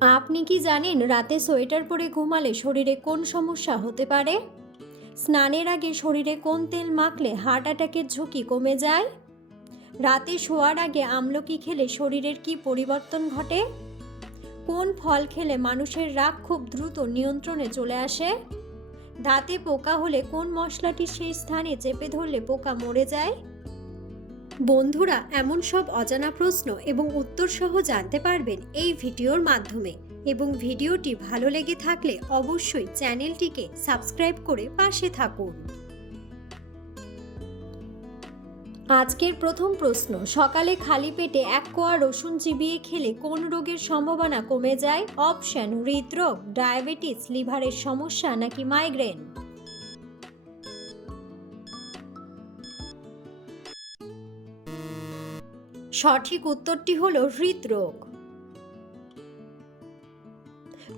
আপনি কি জানেন রাতে সোয়েটার পরে ঘুমালে শরীরে কোন সমস্যা হতে পারে? স্নানের আগে শরীরে কোন তেল মাখলে হার্ট অ্যাটাকের ঝুঁকি কমে যায়? রাতে শোয়ার আগে আমলকি খেলে শরীরের কি পরিবর্তন ঘটে? কোন ফল খেলে মানুষের রাগ খুব দ্রুত নিয়ন্ত্রণে চলে আসে? দাঁতে পোকা হলে কোন মশলাটি সেই স্থানে চেপে ধরলে পোকা মরে যায়? বন্ধুরা, এমন সব অজানা প্রশ্ন এবং উত্তর সহ জানতে পারবেন এই ভিডিওর মাধ্যমে। এবং ভিডিওটি ভালো লেগে থাকলে অবশ্যই চ্যানেলটিকে সাবস্ক্রাইব করে পাশে থাকুন। আজকের প্রথম প্রশ্ন, সকালে খালি পেটে 1 কোয়া রসুন চিবিয়ে খেলে কোন রোগের সম্ভাবনা কমে যায়? অপশন: হৃদরোগ, ডায়াবেটিস, লিভারের সমস্যা নাকি মাইগ্রেন? সঠিক উত্তরটি হলো হৃদরোগ।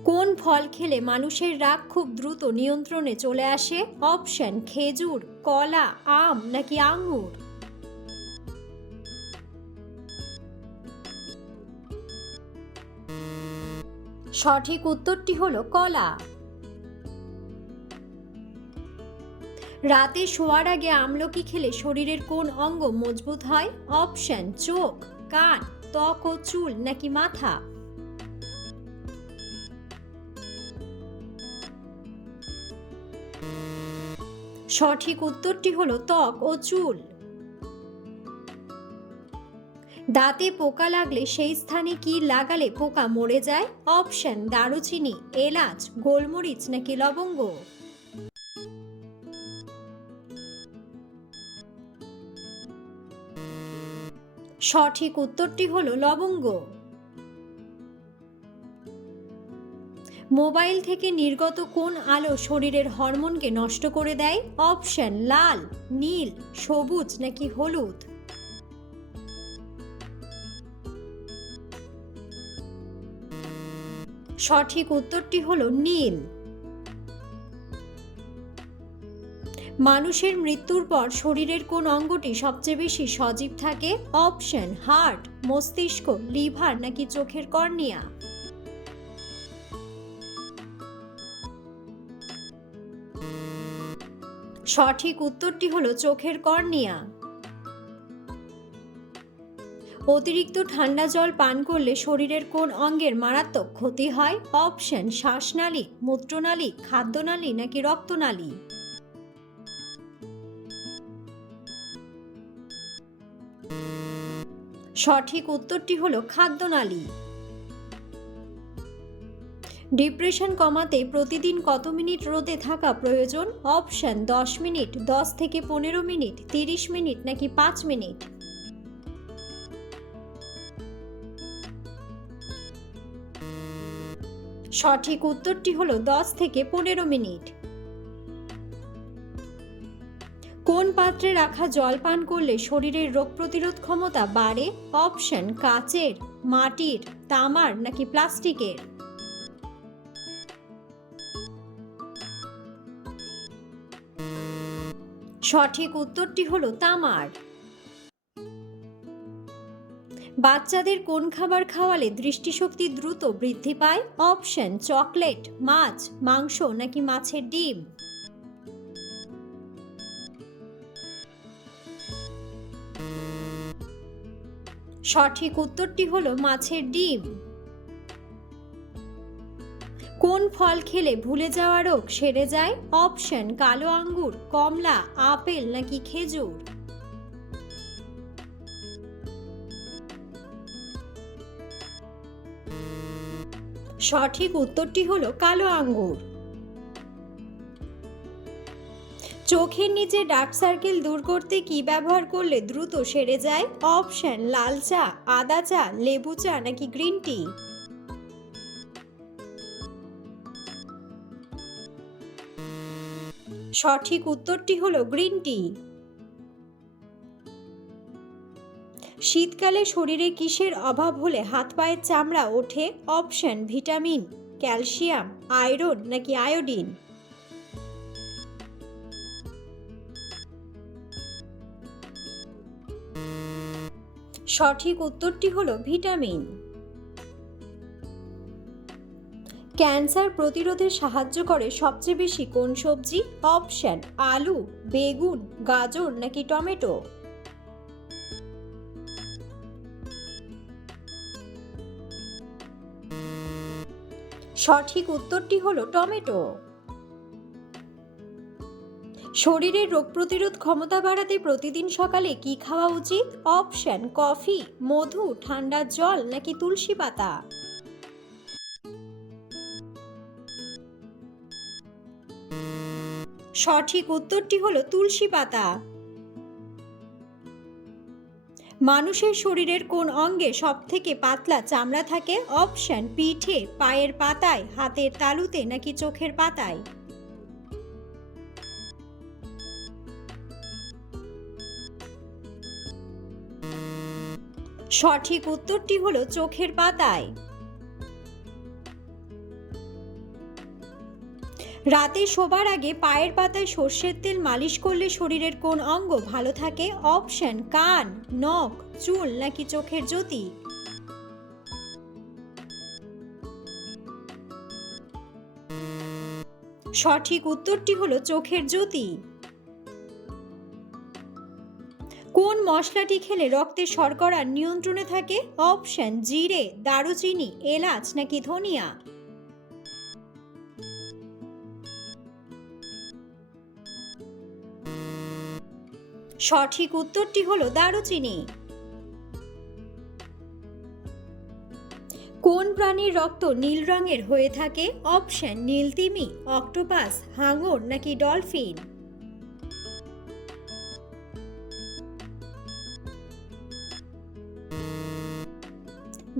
কোন ফল খেলে মানুষের রাগ খুব দ্রুত নিয়ন্ত্রণে চলে আসে? অপশন: খেজুর, কলা, আম নাকি আঙ্গুর? সঠিক উত্তরটি হলো কলা। রাতে শোয়ার আগে আমলকি খেলে শরীরের কোন অঙ্গ মজবুত হয়? অপশন: চোখ, কান, ত্বক ও চুল নাকি মাথা? সঠিক উত্তরটি হলো ত্বক ও চুল। দাঁতে পোকা লাগলে সেই স্থানে কি লাগালে পোকা মরে যায়? অপশন: দারুচিনি, এলাচ, গোলমরিচ নাকি লবঙ্গ? সঠিক উত্তরটি হলো লবঙ্গ। মোবাইল থেকে নির্গত কোন আলো শরীরের হরমোনকে নষ্ট করে দেয়? অপশন: লাল, নীল, সবুজ নাকি হলুদ? সঠিক উত্তরটি হলো নীল। মানুষের মৃত্যুর পর শরীরের কোন অঙ্গটি সবচেয়ে বেশি সজীব থাকে? অপশন: হার্ট, মস্তিষ্ক, লিভার নাকি চোখের কর্নিয়া? সঠিক উত্তরটি হলো চোখের কর্নিয়া। অতিরিক্ত ঠান্ডা জল পান করলে শরীরের কোন অঙ্গের মারাত্মক ক্ষতি হয়? অপশন: শ্বাসনালী, মূত্রনালী, খাদ্যনালী নাকি রক্তনালী? সঠিক উত্তরটি হলো খাদ্যনালী। ডিপ্রেশন কমাতে প্রতিদিন কত মিনিট রোদে থাকা প্রয়োজন? অপশন: 10 মিনিট, 10 থেকে 15 মিনিট, 30 মিনিট নাকি 5 মিনিট? সঠিক উত্তরটি হলো 10 থেকে 15 মিনিট। কোন পাত্রে রাখা জল পান করলে শরীরের রোগ প্রতিরোধ ক্ষমতা বাড়ে? অপশন: কাচের, মাটির, তামার নাকি প্লাস্টিকের? সঠিক উত্তরটি হলো তামার। বাচ্চাদের কোন খাবার খাওয়ালে দৃষ্টিশক্তি দ্রুত বৃদ্ধি পায়? অপশন: চকলেট, মাছ, মাংস নাকি মাছের ডিম? সঠিক উত্তরটি হলো মাছের ডিম। কোন ফল খেলে ভুলে যাওয়া রোগ সেরে যায়? অপশন: কালো আঙ্গুর, কমলা, আপেল নাকি খেজুর? সঠিক উত্তরটি হলো কালো আঙ্গুর। চোখের নিচে ডার্ক সার্কেল দূর করতে কি ব্যবহার করলে দ্রুত সেরে যায়? অপশন: লাল চা, আদা চা, লেবু চা নাকি গ্রিন টি? সঠিক উত্তরটি হলো গ্রিন টি। শীতকালে শরীরে কিসের অভাব হলে হাত পায়ের চামড়া ওঠে? অপশন: ভিটামিন, ক্যালসিয়াম, আয়রন নাকি আয়োডিন? সঠিক উত্তরটি হলো ভিটামিন। ক্যান্সার প্রতিরোধে সাহায্য করে সবচেয়ে বেশি কোন সবজি? অপশন: আলু, বেগুন, গাজর নাকি টমেটো। সঠিক উত্তরটি হলো টমেটো। শরীরের রোগ প্রতিরোধ ক্ষমতা বাড়াতে প্রতিদিন সকালে কি খাওয়া উচিত? অপশন: কফি, মধু, ঠান্ডা জল নাকি তুলসী পাতা। সঠিক উত্তরটি হলো তুলসী পাতা। মানুষের শরীরের কোন অঙ্গে সবথেকে পাতলা চামড়া থাকে? অপশন: পিঠে, পায়ের পাতায়, হাতের তালুতে নাকি চোখের পাতায়। সঠিক উত্তরটি হলো চোখের পাতায়। রাতে শোবার আগে পায়ের পাতায় সর্ষের তেল মালিশ করলে শরীরের কোন অঙ্গ ভালো থাকে? অপশন: কান, নখ, চুল নাকি চোখের জ্যোতি। সঠিক উত্তরটি হলো চোখের জ্যোতি। কোন মশলাটি খেলে রক্তের শর্করা নিয়ন্ত্রণে থাকে? অপশন: জিরে, দারুচিনি, এলাচ নাকি ধনিয়া। সঠিক উত্তরটি হলো দারুচিনি। কোন প্রাণীর রক্ত নীল রঙের হয়ে থাকে? অপশন: নীলতিমি, অক্টোপাস, হাঙর নাকি ডলফিন।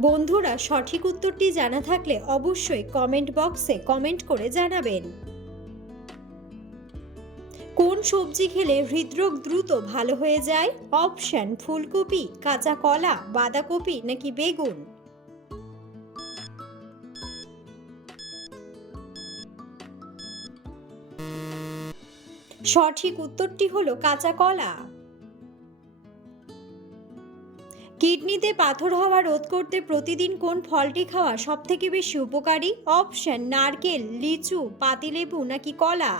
বন্ধুরা, সঠিক উত্তরটি জানা থাকলে অবশ্যই কমেন্ট বক্সে কমেন্ট করে জানাবেন। কোন সবজি খেলে হৃদরোগ দ্রুত ভালো হয়ে যায়? অপশন: ফুলকপি, কাঁচা কলা, বাঁধাকপি নাকি বেগুন। সঠিক উত্তরটি হলো কাঁচা কলা। কিডনিতে পাথর হওয়া রোধ করতে প্রতিদিন কোন ফলটি খাওয়া সবথেকে বেশি উপকারী? অপশন: নারকেল, লিচু, পাতিলেবু নাকি কলা।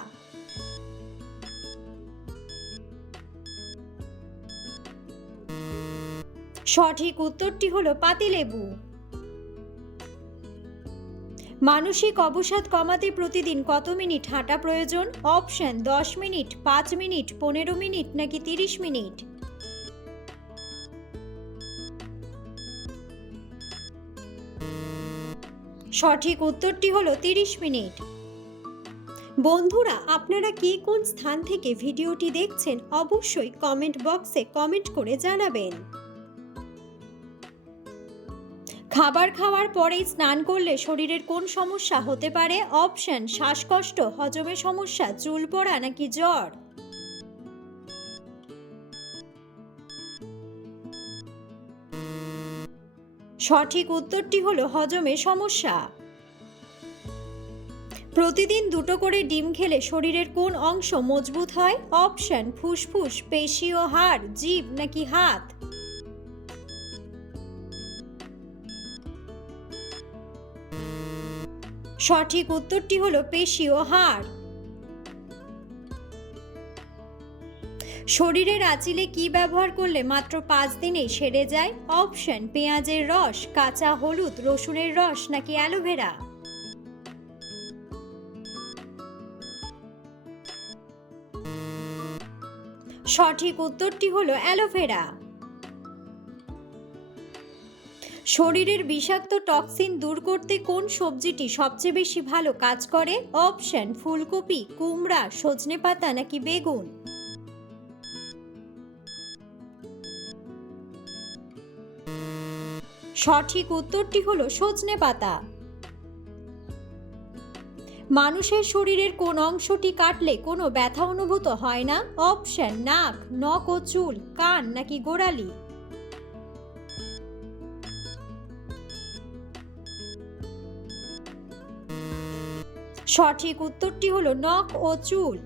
সঠিক উত্তরটি হলো পাতিলেবু। মানসিক অবসাদ কমাতে প্রতিদিন কত মিনিট হাঁটা প্রয়োজন? অপশন: 10 মিনিট, 5 মিনিট, 15 মিনিট নাকি 30 মিনিট। সঠিক উত্তরটি হলো 30 মিনিট। বন্ধুরা, আপনারা কে কোন স্থান থেকে ভিডিওটি দেখছেন অবশ্যই কমেন্ট বক্সে কমেন্ট করে জানাবেন। খাবার খাওয়ার পরেই স্নান করলে শরীরের কোন সমস্যা হতে পারে? অপশন: শ্বাসকষ্ট, হজমের সমস্যা, চুল পড়া নাকি জ্বর। সঠিক উত্তরটি হলো হজমের সমস্যা। প্রতিদিন 2টো করে ডিম খেলে শরীরের কোন অংশ মজবুত হয়? অপশন: ফুসফুস, পেশি ও হাড়, জিভ নাকি হাত। সঠিক উত্তরটি হলো পেশি ও হাড়। শরীরের আঁচিলে কি ব্যবহার করলে মাত্র 5 দিনেই সেরে যায়? অপশন: পেঁয়াজের রস, কাঁচা হলুদ, রসুনের রস নাকি অ্যালোভেরা। সঠিক উত্তরটি হলো অ্যালোভেরা। শরীরের বিষাক্ত টক্সিন দূর করতে কোন সবজিটি সবচেয়ে বেশি ভালো কাজ করে? অপশন: ফুলকপি, কুমড়া, সজনেপাতা নাকি বেগুন। সঠিক উত্তরটি হলো সজনেপাতা। মানুষের শরীরের কোন অংশটি কাটলে কোনো ব্যথা অনুভূত হয় না? অপশন: নাক, নখ ও চুল, কান নাকি গোড়ালি। সঠিক উত্তরটি হলো নখ ও চুল।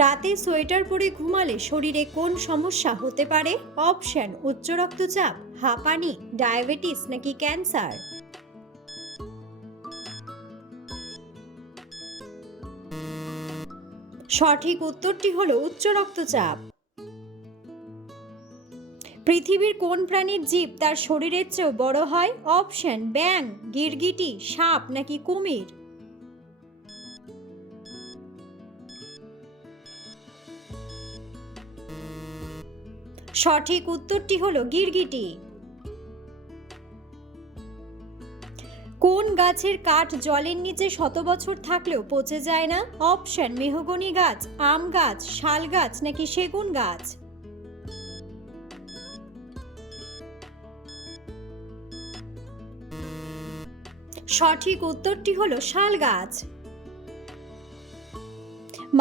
রাতে সোয়েটার পরে ঘুমালে শরীরে কোন সমস্যা হতে পারে? অপশন: উচ্চ রক্তচাপ, হাঁপানি, ডায়াবেটিস নাকি ক্যান্সার। সঠিক উত্তরটি হলো উচ্চ রক্তচাপ। পৃথিবীর কোন প্রাণীর জিভ তার শরীরের চেয়েও বড় হয়? অপশন: ব্যাঙ, গিরগিটি, সাপ নাকি কুমির। সঠিক উত্তরটি হলো গিরগিটি। কোন গাছের কাঠ জলের নিচে শত বছর থাকলেও পচে যায় না? অপশন: মেহগনি গাছ, আম গাছ, শাল গাছ নাকি সেগুন গাছ। সঠিক উত্তরটি হলো শাল গাছ।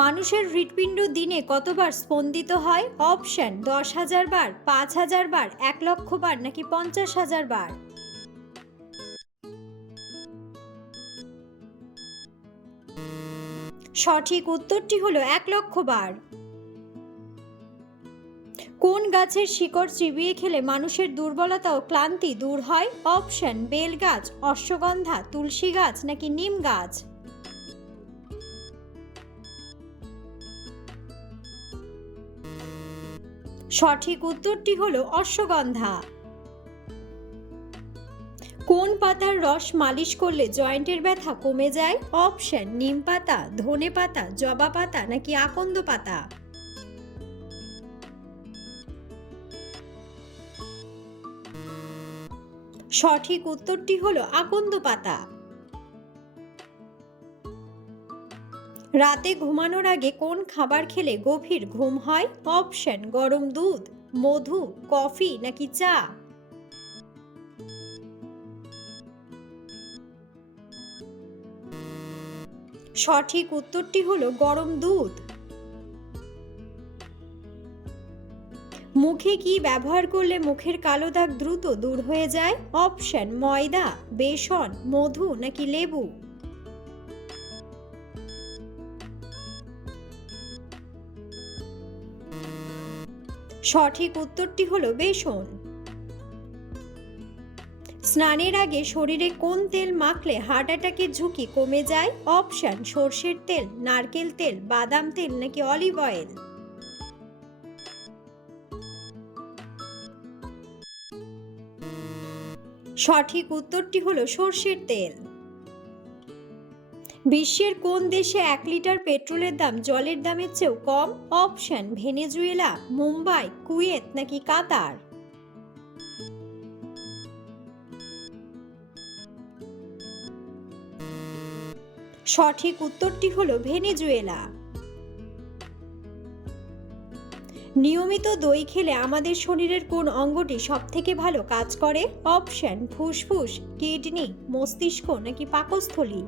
মানুষের হৃৎপিণ্ড দিনে কতবার স্পন্দিত হয়? অপশন: 10,000 বার, 5,000 বার, 1,00,000 বার নাকি 50,000 বার। সঠিক উত্তরটি হলো 1,00,000 বার। কোন গাছের শিকড় চিবিয়ে খেলে মানুষের দুর্বলতা ও ক্লান্তি দূর হয়? অপশন: বেল গাছ, অশ্বগন্ধা, তুলসী গাছ নাকি নিম গাছ। সঠিক উত্তরটি হলো অশ্বগন্ধা। কোন পাতার রস মালিশ করলে জয়েন্টের ব্যথা কমে যায়? অপশন: নিম পাতা, ধনে পাতা, জবা পাতা নাকি আকন্দ পাতা। সঠিক উত্তরটি হলো আকন্দ পাতা। রাতে ঘুমানোর আগে কোন খাবার খেলে গভীর ঘুম হয়? অপশন: গরম দুধ, মধু, কফি নাকি চা। সঠিক উত্তরটি হলো গরম দুধ। মুখে কি ব্যবহার করলে মুখের কালো দাগ দ্রুত দূর হয়ে যায়? অপশন: ময়দা, বেসন, মধু নাকি লেবু। সঠিক উত্তরটি হলো বেসন। স্নানের আগে শরীরে কোন তেল মাখলে হার্ট অ্যাটাকের ঝুঁকি কমে যায়? অপশন: সর্ষের তেল, নারকেল তেল, বাদাম তেল নাকি অলিভ অয়েল। সঠিক উত্তরটি হলো সর্ষের তেল। বিশ্বের কোন দেশে 1 লিটার পেট্রোলের দাম জলের দামের চেয়েও কম? অপশন: ভেনেজুয়েলা, মুম্বাই, কুয়েত নাকি কাতার। সঠিক উত্তরটি হলো ভেনেজুয়েলা। নিয়মিত দই খেলে আমাদের শরীরের কোন অঙ্গটি সবথেকে ভালো কাজ করে? অপশন: ফুসফুস, কিডনি, মস্তিষ্ক নাকি পাকস্থলী।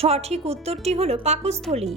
সঠিক উত্তরটি হলো পাকস্থলী।